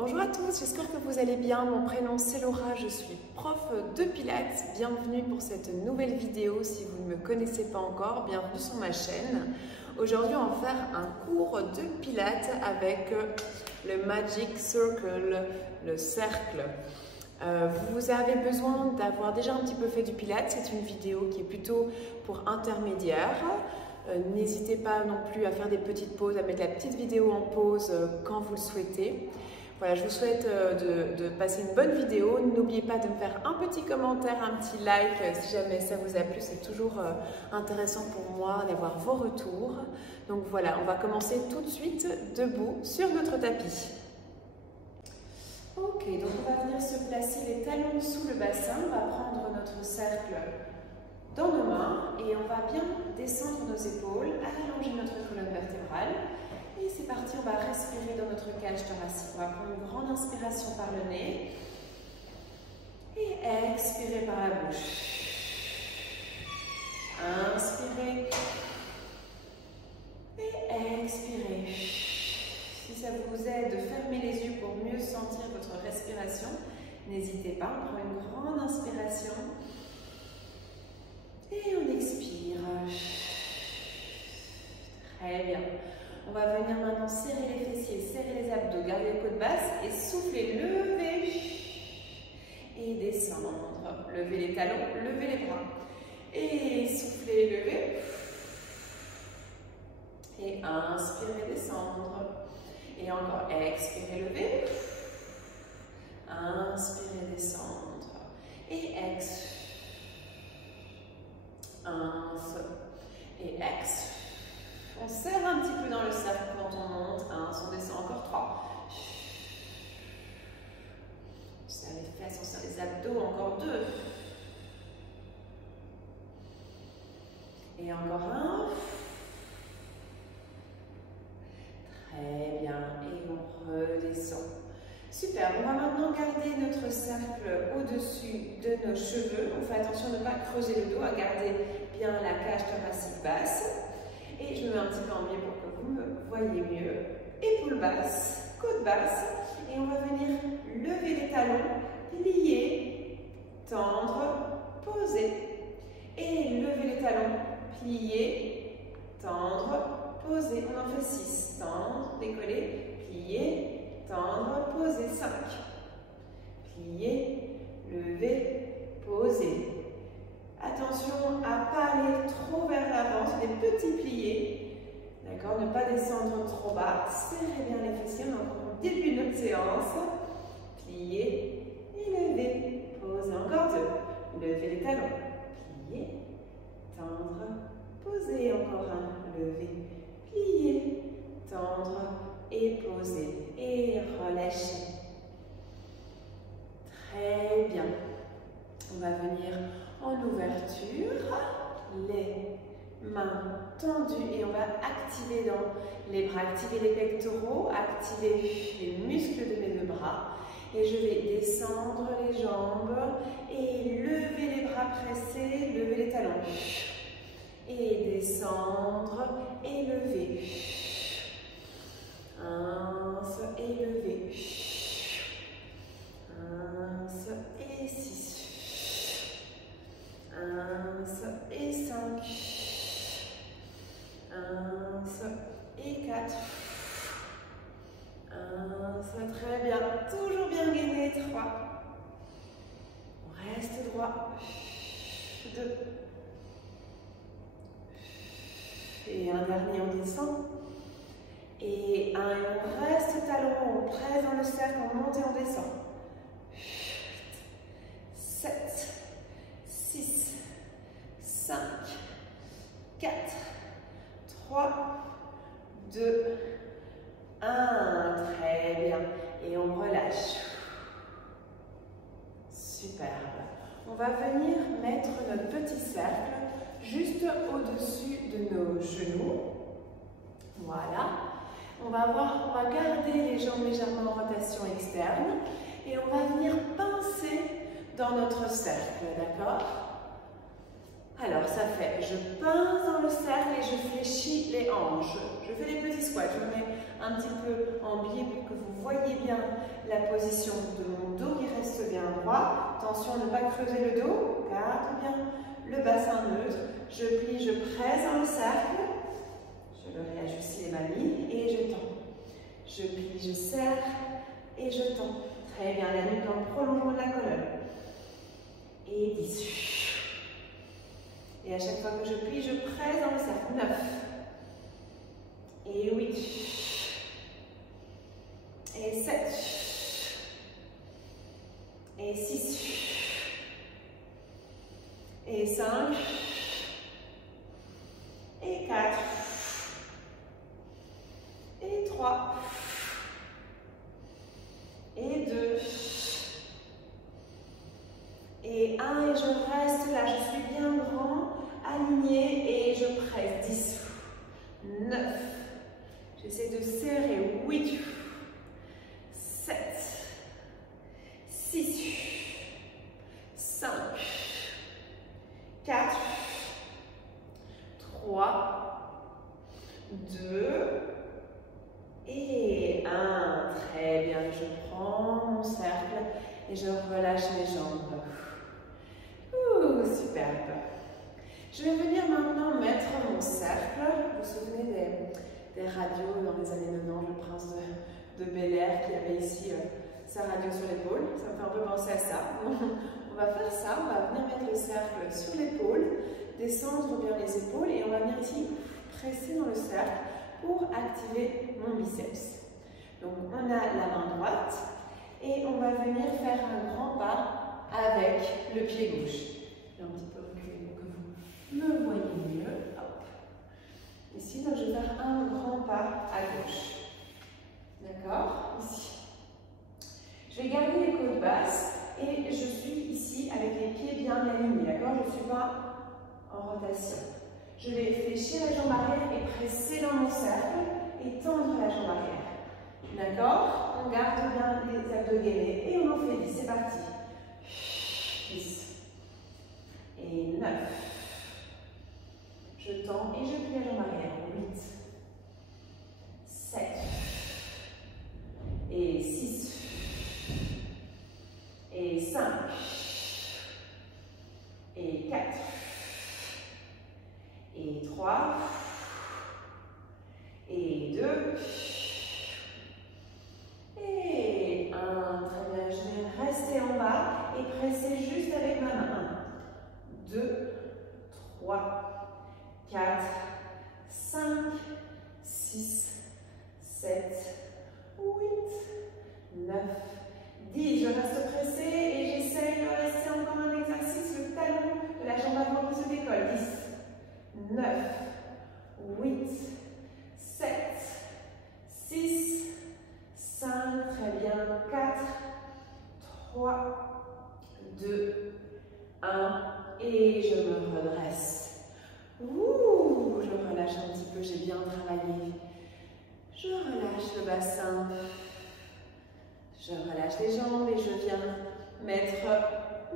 Bonjour à tous, j'espère que vous allez bien. Mon prénom c'est Laura, je suis prof de Pilates. Bienvenue pour cette nouvelle vidéo. Si vous ne me connaissez pas encore, bienvenue sur ma chaîne. Aujourd'hui, on va faire un cours de Pilates avec le Magic Circle, le cercle. Vous avez besoin d'avoir déjà un petit peu fait du Pilates. C'est une vidéo qui est plutôt pour intermédiaires. N'hésitez pas non plus à faire des petites pauses, à mettre la petite vidéo en pause quand vous le souhaitez. Voilà, je vous souhaite de passer une bonne vidéo. N'oubliez pas de me faire un petit commentaire, un petit like si jamais ça vous a plu. C'est toujours intéressant pour moi d'avoir vos retours. Donc voilà, on va commencer tout de suite debout sur notre tapis. Ok, donc on va venir se placer les talons sous le bassin. On va prendre notre cercle dans nos mains et on va bien descendre nos épaules, allonger notre colonne vertébrale. Et c'est parti, on va respirer dans notre cage thoracique. On va prendre une grande inspiration par le nez et expirer par la bouche. Inspirez et expirez. Si ça vous aide de fermer les yeux pour mieux sentir votre respiration, n'hésitez pas, on prend une grande inspiration et on expire. Très bien. On va venir maintenant serrer les fessiers, serrer les abdos, garder les côtes basses et souffler, lever et descendre. Levez les talons, levez les bras et souffler, lever. Et inspirez, descendre. Et encore, expirez, lever. Inspirez, descendre. Et expirez. Et expirez. On serre un petit peu dans le cercle quand on monte. On descend encore 3. On serre les fesses, on serre les abdos. Encore 2. Et encore 1. Très bien. Et on redescend. Super. On va maintenant garder notre cercle au-dessus de nos cheveux. On fait attention de ne pas creuser le dos, à garder bien la cage thoracique basse. Et je me mets un petit peu en milieu pour que vous me voyez mieux. Épaules basses, côte basse. Et on va venir lever les talons, plier, tendre, poser. Et lever les talons, plier, tendre, poser. On en fait 6. Tendre, décoller, plier, tendre, poser. 5. Plier, lever, poser. Attention à ne pas aller trop vers l'avant, c'est des petits pliés. D'accord, ne pas descendre trop bas. Serrez bien les fessiers, on est encore au début de notre séance. Plier et lever. Posez encore 2. Levez les talons. Plier, tendre, poser. Encore 1. Lever, plier, tendre et poser. Et relâchez. Très bien. On va venir en ouverture, les mains tendues et on va activer dans les bras, activer les pectoraux, activer les muscles de mes 2 bras. Et je vais descendre les jambes et lever les bras pressés, lever les talons. Et descendre et lever. Et lever. Et 6. 1 et 5. 1 et 4. 1, très bien. Toujours bien gainé. 3. On reste droit. 2. Et un dernier, on descend. Et 1, et on reste talon, on presse dans le cercle, on monte et on descend. 7. 6, 5, 4, 3, 2, 1. Très bien. Et on relâche. Superbe. On va venir mettre notre petit cercle juste au-dessus de nos genoux. Voilà. On va garder les jambes légèrement en rotation externe. Et on va venir pincer dans notre cercle, d'accord? Alors, ça fait, je pince dans le cercle et je fléchis les hanches. Je fais des petits squats, je me mets un petit peu en biais pour que vous voyez bien la position de mon dos qui reste bien droit. Attention à ne pas creuser le dos, garde bien le bassin neutre. Je plie, je presse dans le cercle. Je le réajuste les mamies et je tends. Je plie, je serre et je tends. Très bien, la nuque dans le prolongement de la colonne. Et 10. Et à chaque fois que je plie, je presse dans le cercle. 9. Et 8. Et 7. Et 6. Et 5. Et 4. Et 3. Et 2. Et 1. Et je reste là. Je suis bien grand, aligné. Et je presse. 10. 9. J'essaie de serrer. 8. 7. 6. 5. 4. 3. 2. Et 1. Très bien. Je prends mon cercle et je relâche mes jambes. Superbe. Je vais venir maintenant mettre mon cercle. Vous vous souvenez des radios dans les années 90, le prince de Bel-Air qui avait ici sa radio sur l'épaule. Ça me fait un peu penser à ça. On va faire ça. On va venir mettre le cercle sur l'épaule, descendre bien les épaules et on va venir ici presser dans le cercle pour activer mon biceps. Donc on a la main droite et on va venir faire un grand pas avec le pied gauche. Je vais un petit peu reculer pour que vous me voyez mieux. Hop. Ici, donc je vais faire un grand pas à gauche. D'accord? Ici. Je vais garder les côtes basses et je suis ici avec les pieds bien alignés. D'accord? Je ne suis pas en rotation. Je vais fléchir la jambe arrière et presser dans mon cercle et tendre la jambe arrière. D'accord? On garde bien les abdos gainés et on en fait 10. C'est parti. 10. Et 9. Je tends et je plie la jambe arrière. 8. 7. Et 6. Et 5. Et 4. Et 3. Et 2. Et 1. Très bien. Je vais rester en bas et presser juste avec ma main. 1, 2, 3, 4, 5, 6, 7, 8, 9, 10. Je reste pressée et j'essaye de rester encore un exercice. Le talon de la jambe avant qui se décolle. 10, 9, 8, 7, 6, 5, très bien. 4, 3, 2, 1, et je me redresse. Ouh, je relâche un petit peu, j'ai bien travaillé. Je relâche le bassin. Je relâche les jambes et je viens mettre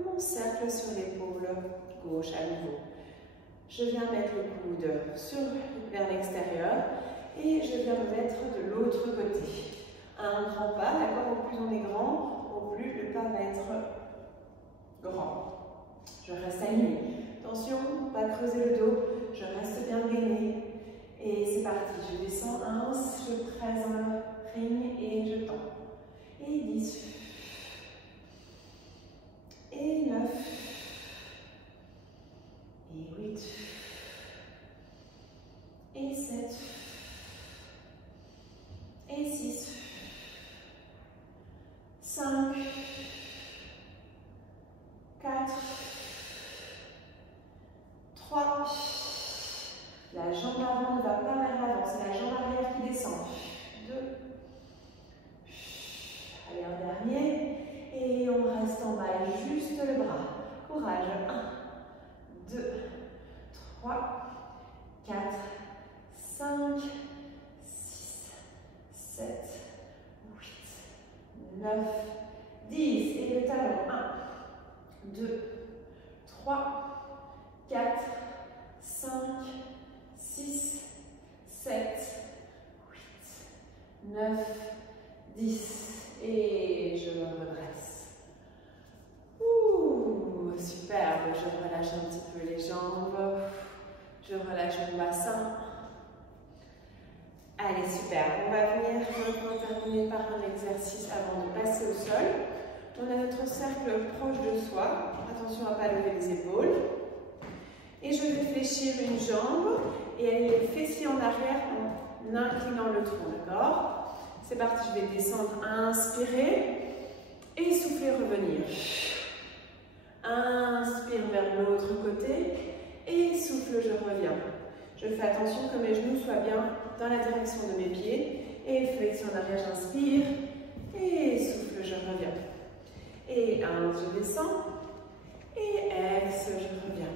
mon cercle sur l'épaule gauche à nouveau. Je viens mettre le coude vers l'extérieur et je viens me mettre de l'autre côté. Un grand pas, d'accord, au plus on est grand, au plus le pas va être grand. Je reste alignée. Attention, pas creuser le dos. Je reste bien gainée. Et c'est parti. Je descends 1, je presse dans le ring et je tends. Et 10. Et 9. Et 8. Et 7. Et 6. 5. 4. 3. La jambe avant ne va pas vers l'avant, c'est la jambe arrière qui descend. 2. Allez, un dernier. Et on reste en bas, juste le bras. Courage. 1, 2, 3, 4, 5, 6, 7, 8, 9, 10. Et le talon. 1, 2, 3, 4, 5, 6, 7, 8, 9, 10. Et je me redresse. Ouh, superbe. Je relâche un petit peu les jambes. Je relâche mon bassin. Allez, super. On va venir maintenant terminer par un exercice avant de passer au sol. On a notre cercle proche de soi. Attention à ne pas lever les épaules. Et je vais fléchir une jambe et aller les fessiers en arrière en inclinant le tronc, d'accord? C'est parti, je vais descendre, inspirer et souffler, revenir. Inspire vers l'autre côté et souffle, je reviens. Je fais attention que mes genoux soient bien dans la direction de mes pieds. Et flexion en arrière, j'inspire. Et souffle, je reviens. Et je descends. Et ex, je reviens.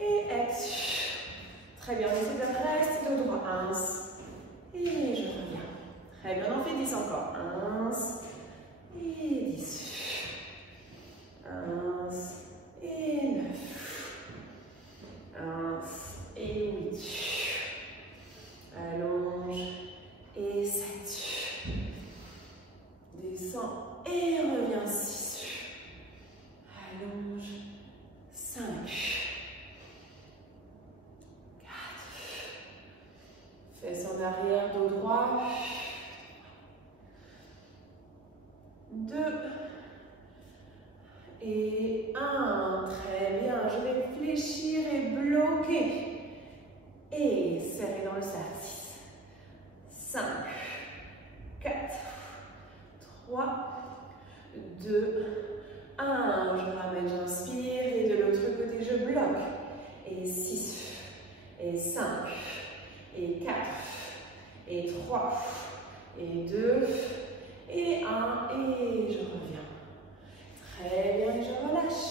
Et ex. Très bien, on essaie de rester de droit. Et je reviens. Très bien, on en fait 10 encore. 1 et 10. 1 et 9. 1 et 8. Allonge et 7. Descends et reviens 6. Allonge 5. 4. Fesses en arrière, dos droit. 2 et 1. Très bien. Je vais fléchir et bloquer. Et serrer dans le cercle. 6, 5, 4, 3, 2, 1. Je ramène, j'inspire. Et de l'autre côté, je bloque. Et 6, et 5, et 4, et 3, et 2, et 1. Et je reviens. Très bien, je relâche.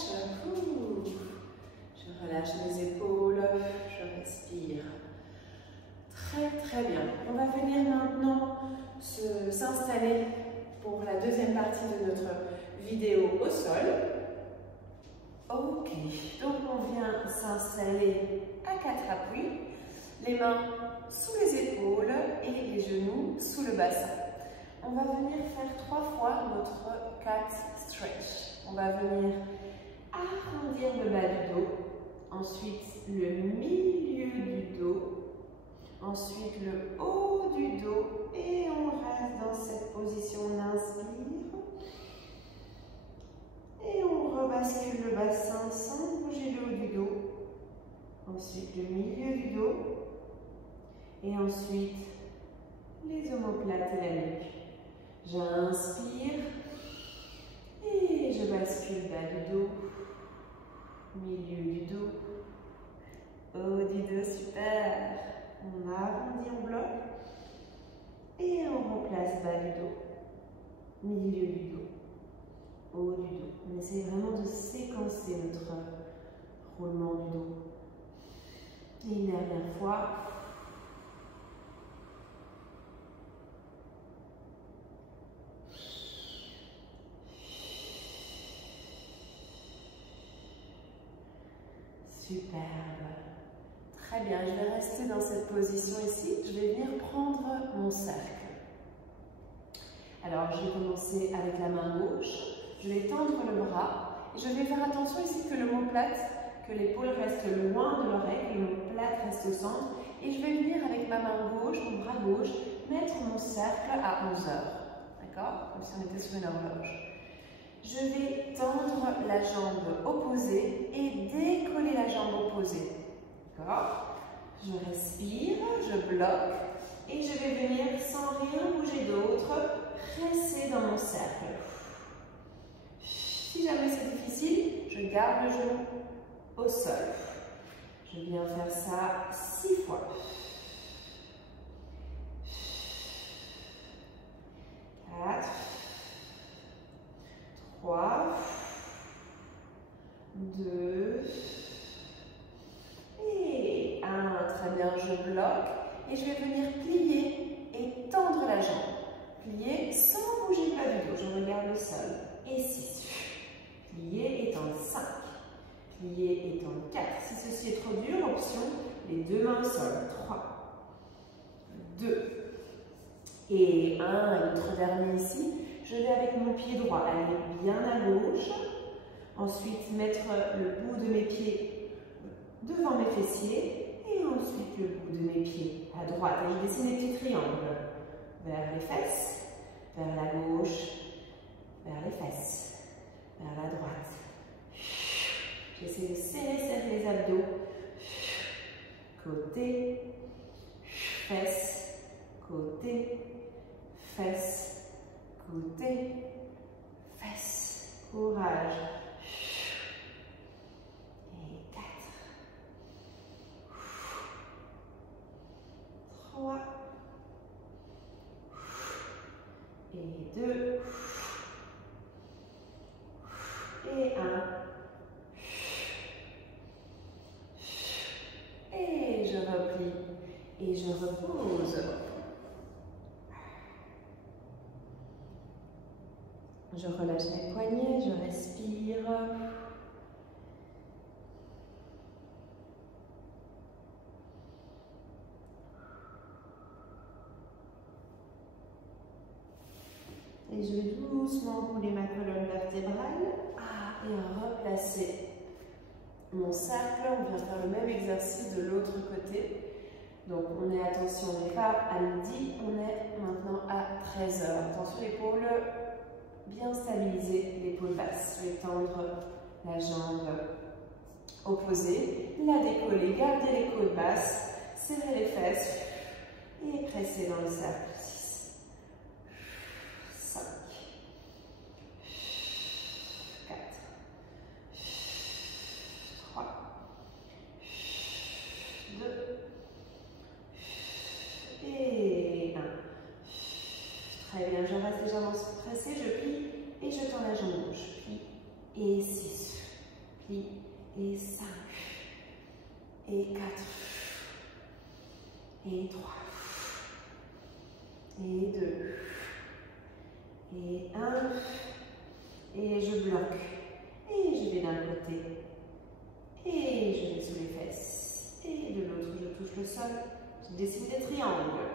Je relâche mes épaules, je respire. Très bien. On va venir maintenant s'installer pour la deuxième partie de notre vidéo au sol. Ok, donc on vient s'installer à 4 appuis, les mains sous les épaules et les genoux sous le bassin. On va venir faire 3 fois notre cat stretch. On va venir arrondir le bas du dos, ensuite le milieu du dos, ensuite le haut du dos et on reste dans cette position, on inspire et on rebascule le bassin sans bouger le haut du dos, ensuite le milieu du dos et ensuite les omoplates et la nuque. J'inspire et je bascule bas du dos, milieu du dos, haut du dos, super. On arrondit, on bloque et on replace bas du dos, milieu du dos, haut du dos. On essaie vraiment de séquencer notre roulement du dos. Et une dernière fois. Superbe. Très bien, je vais rester dans cette position ici. Je vais venir prendre mon cercle. Alors, je vais commencer avec la main gauche. Je vais tendre le bras. Et je vais faire attention ici que l'omoplate, que l'épaule reste loin de l'oreille, que l'omoplate reste au centre. Et je vais venir avec ma main gauche, mon bras gauche, mettre mon cercle à 11 heures. D'accord? Comme si on était sur une horloge. Je vais tendre la jambe opposée et décoller la jambe opposée. D'accord? Je respire, je bloque et je vais venir sans rien bouger d'autre, rester dans mon cercle. Si jamais c'est difficile, je garde le genou au sol. Je viens faire ça 6 fois. 4, 3, 2 et 1. Très bien, je bloque et je vais venir plier et tendre la jambe. Plier sans bouger pas du dos. Je regarde le sol. Et 6. Plier et tendre 5. Plier et tendre 4. Si ceci est trop dur, option, les deux mains au sol. 3, 2, Et un autre dernier ici. Je vais avec mon pied droit aller bien à gauche. Ensuite, mettre le bout de mes pieds devant mes fessiers. Et ensuite, le bout de mes pieds à droite. Et je dessine des petits triangles vers les fesses, vers la gauche, vers les fesses, vers la droite. J'essaie de serrer les abdos. Côté, fesses, côté, fesses, côté, fesses. Courage. Et 4, 3, et 2, et 1. Et je replie et je repose. Je relâche mes poignets, je respire. Et je vais doucement rouler ma colonne vertébrale et replacer mon cercle. On vient faire le même exercice de l'autre côté. Donc on est, attention, on n'est pas à midi, on est maintenant à 13 h. Attention, l'épaule bien stabilisée, l'épaule basse. Je vais tendre la jambe opposée, la décoller, garder les côtes basses, serrer les fesses et presser dans le cercle. 6, 5, 4, 3, 2, et 1. Très bien, je reste légèrement pressée, je plie et je tends la jambe gauche. Plie et 6, plie et 5, et 4, et 3, et 2, et 1, et je bloque. Et je vais d'un côté, et je vais sous les fesses, et de l'autre, je touche le sol. Je dessine des triangles.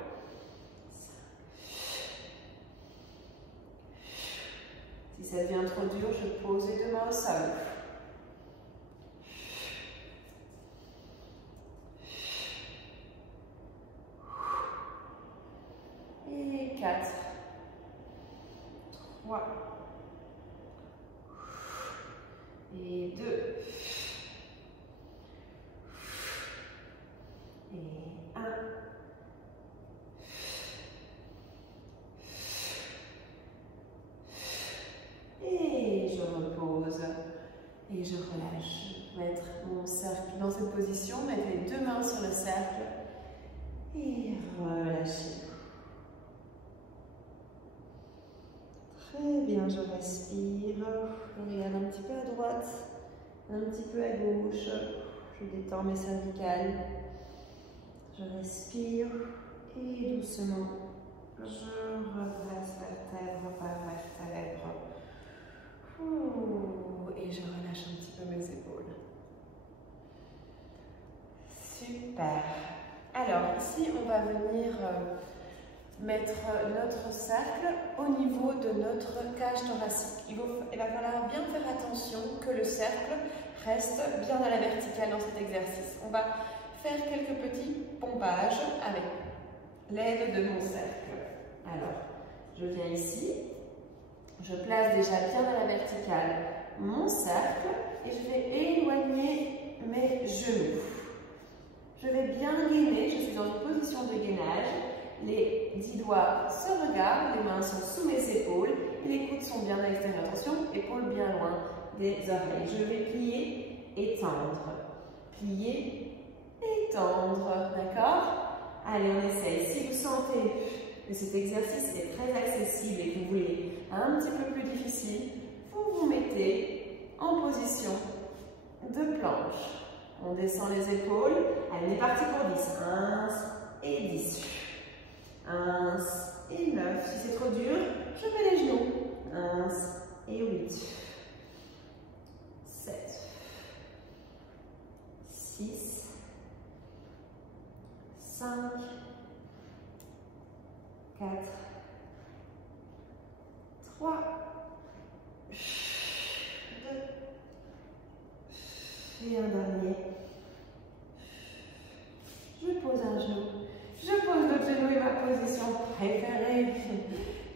Si ça devient trop dur, je pose les 2 mains au sol. Et 4, 3, et 2, et 1. Et je repose et je relâche. Mettre mon cercle dans cette position, mettre les 2 mains sur le cercle et relâcher. Très bien, je respire. Je regarde un petit peu à droite, un petit peu à gauche. Je détends mes cervicales. Je respire et doucement, je redresse vertèbre par vertèbre. Et je relâche un petit peu mes épaules. Super. Alors ici, on va venir mettre notre cercle au niveau de notre cage thoracique. Il va falloir bien faire attention que le cercle reste bien à la verticale dans cet exercice. On va faire quelques petits pompages avec l'aide de mon cercle. Alors, je viens ici, je place déjà bien à la verticale mon cercle et je vais éloigner mes genoux. Je vais bien gainer, je suis dans une position de gainage. Les 10 doigts se regardent, les mains sont sous mes épaules et les coudes sont bien à l'extérieur. Attention, épaules bien loin des oreilles. Je vais plier et tendre. Plier et tendre, d'accord? Allez, on essaye. Si vous sentez que cet exercice est très accessible et que vous voulez un petit peu plus difficile, vous vous mettez en position de planche. On descend les épaules. Allez, on est parti pour 10. 1 et 10. 1 et 9. Si c'est trop dur, je mets les genoux. 1 et 8. 7. 6. 5. 4, 3, 2, et un dernier. Je pose un genou, je pose l'autre genou et ma position préférée.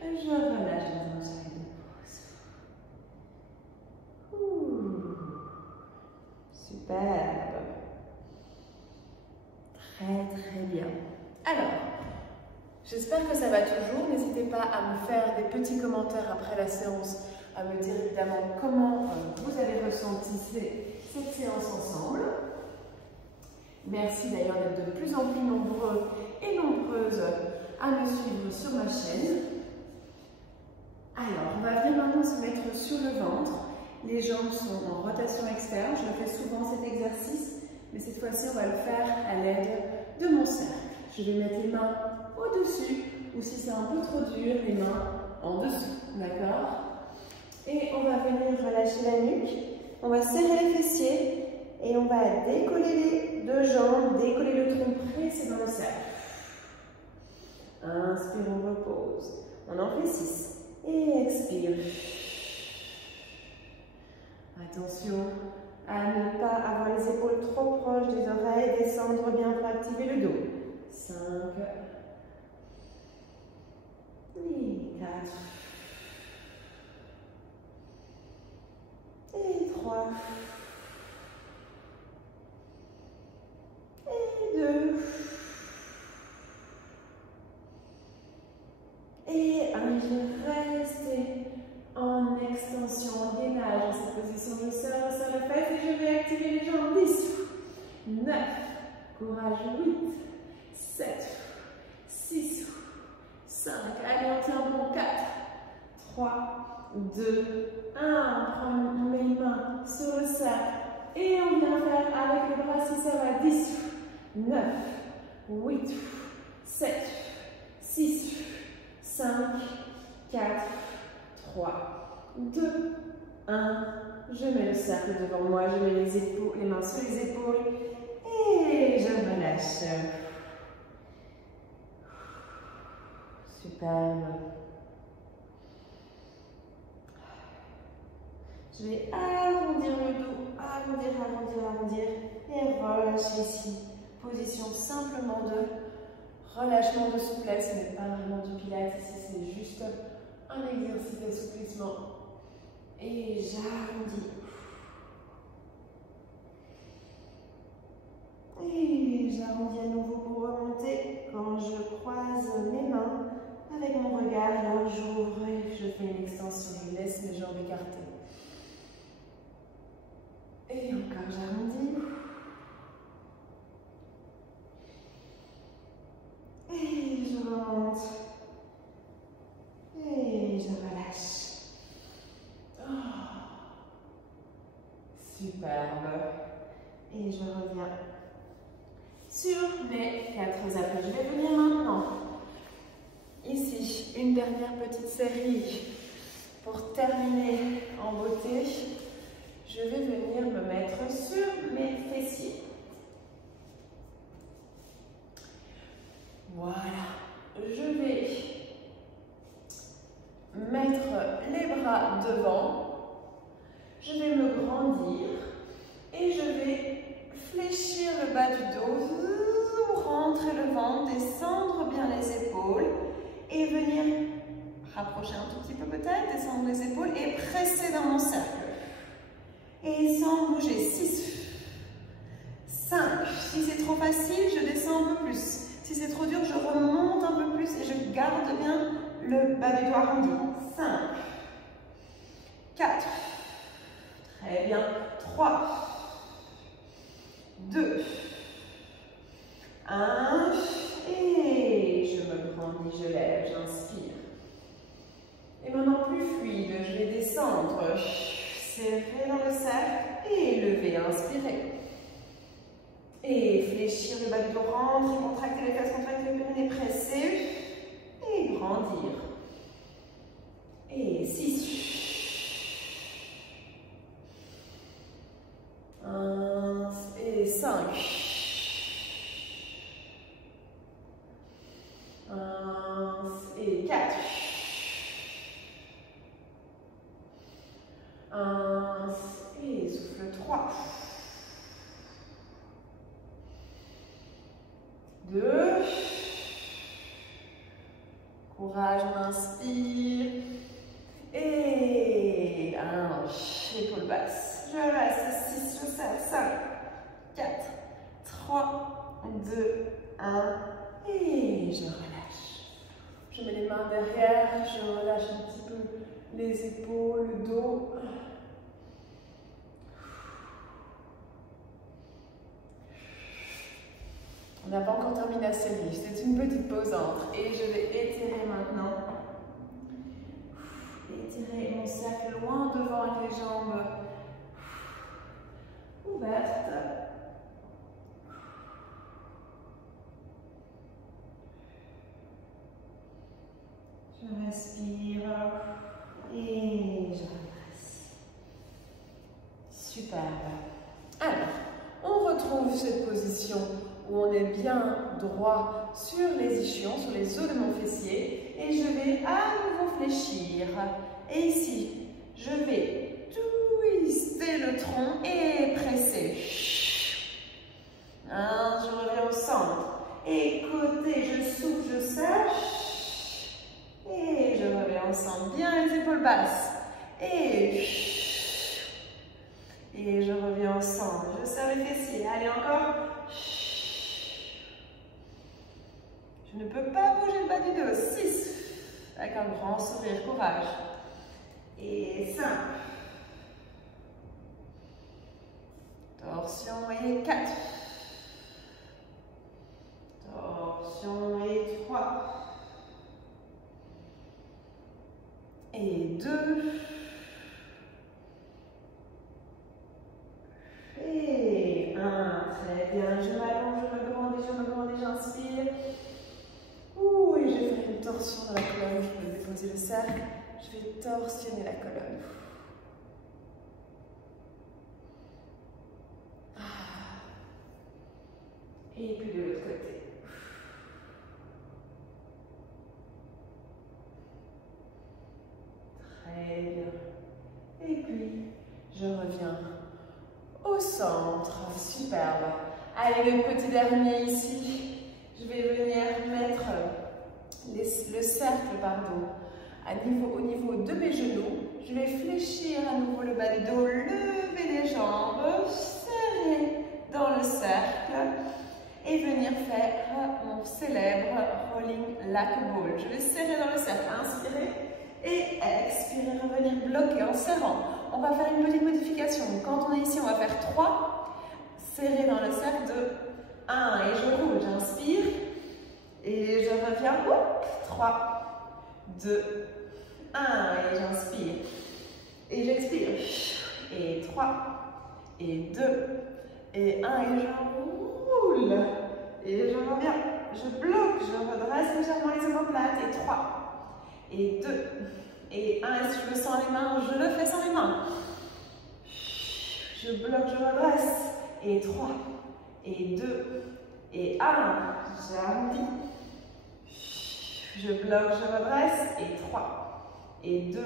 Je relâche dans un chaque pause. Superbe. Très très bien. Alors, j'espère que ça va toujours. N'hésitez pas à me faire des petits commentaires après la séance, à me dire évidemment comment vous avez ressenti cette séance ensemble. Merci d'ailleurs d'être de plus en plus nombreux et nombreuses à me suivre sur ma chaîne. Alors, on va venir maintenant se mettre sur le ventre. Les jambes sont en rotation externe. Je fais souvent cet exercice, mais cette fois-ci, on va le faire à l'aide de mon cercle. Je vais mettre les mains au-dessus, ou si c'est un peu trop dur, les mains en dessous. D'accord? Et on va venir relâcher la nuque. On va serrer les fessiers et on va décoller les deux jambes, décoller le tronc, presser dans le cercle. Inspire, on repose. On en fait 6. Et expire. Attention à ne pas avoir les épaules trop proches des oreilles, descendre bien pour activer le dos. 5. Et 4. Et 3. Et 2. Et 1. Je reste en extension, en gainage, dans cette position. Je serre les fesses et je vais activer les jambes. 10, 9, courage, 8, 7, 6, 5. Allez, on tient bon. 4, 3, 2, 1. On prend mes mains sur le cercle et on vient faire avec les bras si ça va. 10, 9, 8, 7, 6, 5, 4, 3, 2, 1. Je mets le cercle devant moi, je mets les mains sur les épaules et je relâche. Superbe. Je vais arrondir le dos, arrondir et relâcher ici. Position simplement de relâchement de souplesse, ce n'est pas vraiment du pilates ici, c'est juste un exercice d'assouplissement. Et j'arrondis. Et j'arrondis à nouveau pour remonter. Quand je croise mes mains avec mon regard, alors j'ouvre et je fais une extension. Je laisse mes jambes écartées. Et encore j'arrondis. Et je remonte. Et je relâche. Oh. Superbe. Et je reviens sur mes 4 appuis. Je vais venir maintenant. Ici, une dernière petite série pour terminer en beauté. Je vais venir me mettre sur mes fessiers. Voilà. Je vais mettre les bras devant. Je vais me grandir et je vais fléchir le bas du dos, rentrer le ventre, descendre bien les épaules et venir rapprocher un tout petit peu peut-être, descendre les épaules et presser dans mon cercle. Et sans bouger. 6, 5. Si c'est trop facile, je descends un peu plus. Si c'est trop dur, je remonte un peu plus et je garde bien le bas du doigt arrondi. 5, 4. Très bien. 3, 2, 1. Et je me grandis, je lève, j'inspire. Et maintenant plus fluide, je vais descendre. Serrer dans le cercle et lever, inspirer. Et fléchir le bas du dos, rentrer, contracter les fesses, contracter le périnée, presser. Et grandir. Et 6. 1 et 5. 1 et 1, et souffle 3. 2. Courage, on inspire. Et 1, épaule basse. Je reste, 6, je serre, 5, 4, 3, 2, 1. Et je relâche. Je mets les mains derrière, je relâche un petit peu les épaules, le dos. On n'a pas encore terminé la série, c'est une petite pause entre. Et je vais étirer maintenant. Étirer mon cercle loin devant avec les jambes ouvertes. Je respire et je redresse. Superbe. Alors, on retrouve cette position où on est bien droit sur les ischions, sur les os de mon fessier, et je vais à nouveau fléchir. Et ici, je vais twister le tronc et presser. Je reviens au centre. Et côté, je souffle, je serre. Et je reviens au centre. Bien les épaules basses. Et je reviens au centre. Je serre les fessiers. Allez, encore. Je ne peux pas bouger le bas du dos. 6. Avec un grand sourire, courage. Et 5. Torsion et 4. Torsion et 3. Et 2. Et 1. Très bien. Je m'allonge, je me grandis, j'inspire. Ouh, et je vais faire une torsion dans la colonne. Je vais déposer le cercle. Je vais torsionner la colonne. Et puis de l'autre côté. Très bien. Et puis, je reviens au centre. Superbe. Allez, le petit dernier ici. Je vais venir mettre le cercle, au niveau de mes genoux. Je vais fléchir à nouveau le bas du dos, lever les jambes, serrer dans le cercle et venir faire mon célèbre rolling lac ball. Je vais serrer dans le cercle, inspirer et expirer, revenir bloquer en serrant. On va faire une petite modification. Quand on est ici, on va faire 3. Serrer dans le cercle de 1 et je roule, j'inspire et je reviens. 3, 2, 1 et j'inspire et j'expire et 3 et 2 et 1 et je roule et je reviens, je bloque, je redresse légèrement les omoplates et 3 et 2 et 1 et si je le sens les mains, je le fais sans les mains, je bloque, je redresse et 3 et 2 et 1, j'arrondis. Je bloque, je redresse, et 3, et 2,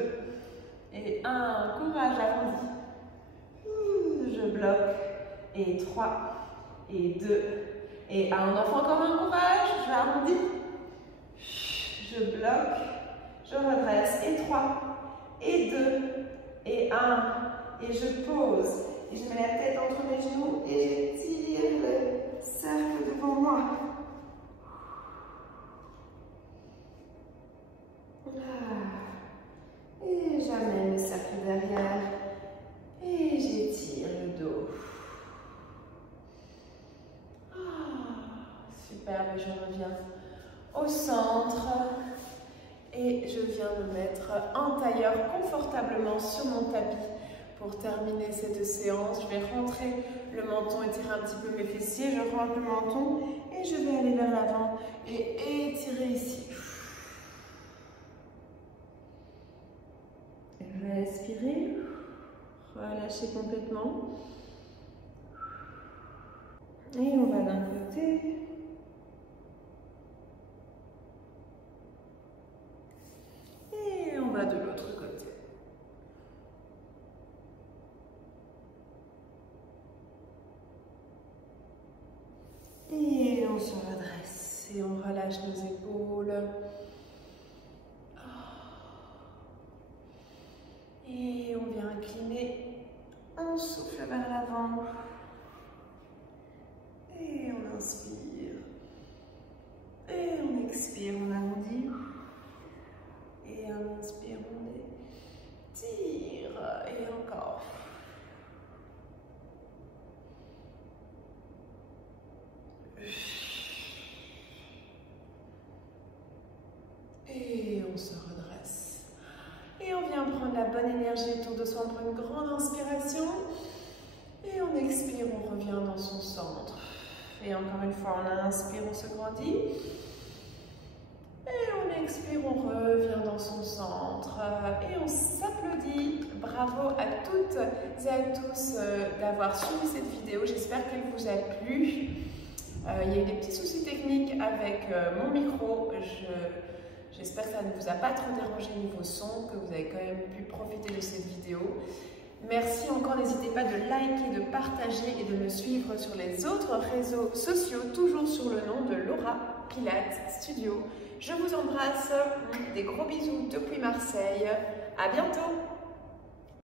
et 1, courage, arrondi. Je bloque, et 3, et 2, et 1, on en fait encore un, courage, j'arrondis. Je bloque, je redresse, et 3, et 2, et 1, et je pose. Et je mets la tête entre mes genoux, et j'étire le cercle devant moi. Et j'amène le cercle derrière et j'étire le dos. Superbe, je reviens au centre et je viens me mettre en tailleur confortablement sur mon tapis pour terminer cette séance. Je vais rentrer le menton, étirer un petit peu mes fessiers, je rentre le menton et je vais aller vers l'avant et étirer ici. Respirez, relâchez complètement. Et on va d'un côté. Et on va de l'autre côté. relâche nos épaules. Et on vient incliner, on souffle vers l'avant. Et on inspire. Et on expire, on arrondit. Et on inspire, on étire. Et encore. Et on se redresse. Et on vient prendre la bonne énergie autour de soi. On prend une grande inspiration. Et on expire, on revient dans son centre. Et encore une fois, on inspire, on se grandit. Et on expire, on revient dans son centre. Et on s'applaudit. Bravo à toutes et à tous d'avoir suivi cette vidéo. J'espère qu'elle vous a plu. Il y a eu des petits soucis techniques avec mon micro. J'espère que ça ne vous a pas trop dérangé niveau son, que vous avez quand même pu profiter de cette vidéo. Merci encore, n'hésitez pas de liker, de partager et de me suivre sur les autres réseaux sociaux, toujours sur le nom de Laura Pilates Studio. Je vous embrasse, des gros bisous depuis Marseille, à bientôt!